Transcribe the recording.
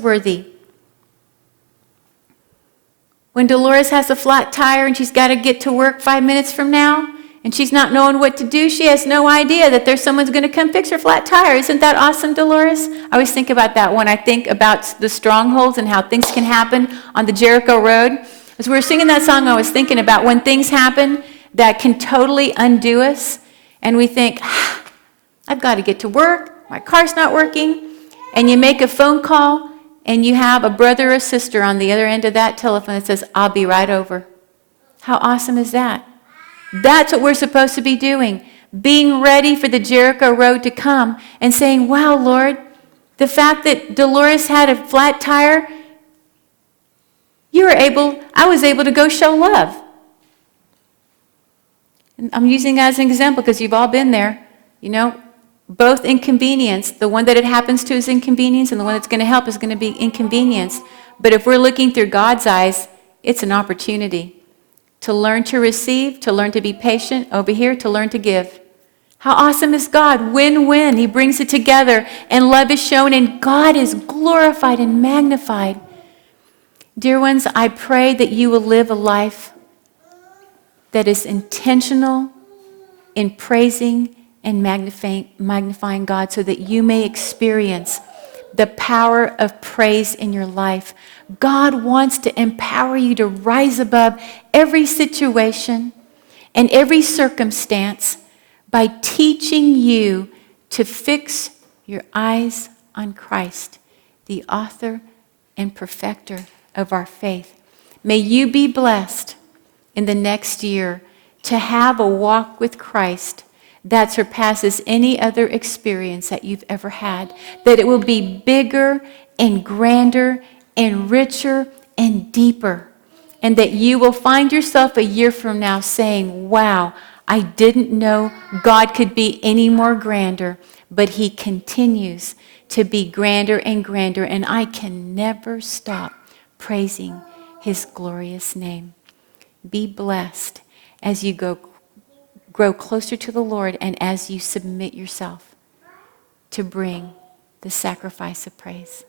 worthy. When Dolores has a flat tire and she's got to get to work 5 minutes from now, and she's not knowing what to do, she has no idea that there's someone's going to come fix her flat tire. Isn't that awesome, Dolores? I always think about that when I think about the strongholds and how things can happen on the Jericho Road. As we were singing that song, I was thinking about when things happen that can totally undo us, and we think, I've got to get to work, my car's not working, and you make a phone call, and you have a brother or sister on the other end of that telephone that says, I'll be right over. How awesome is that? That's what we're supposed to be doing, being ready for the Jericho Road to come and saying, wow, Lord, the fact that Dolores had a flat tire, I was able to go show love. And I'm using that as an example because you've all been there, both inconvenience. The one that it happens to is inconvenience, and the one that's going to help is going to be inconvenience. But if we're looking through God's eyes, it's an opportunity to learn to receive, to learn to be patient, over here, to learn to give. How awesome is God? Win-win. He brings it together, and love is shown, and God is glorified and magnified. Dear ones, I pray that you will live a life that is intentional in praising and magnifying God, so that you may experience the power of praise in your life. God wants to empower you to rise above every situation and every circumstance by teaching you to fix your eyes on Christ, the author and perfecter of our faith. May you be blessed in the next year to have a walk with Christ that surpasses any other experience that you've ever had, that it will be bigger and grander and richer and deeper, and that you will find yourself a year from now saying, wow, I didn't know God could be any more grander, but he continues to be grander and grander, and I can never stop praising his glorious name. Be blessed as you grow closer to the Lord, and as you submit yourself to bring the sacrifice of praise.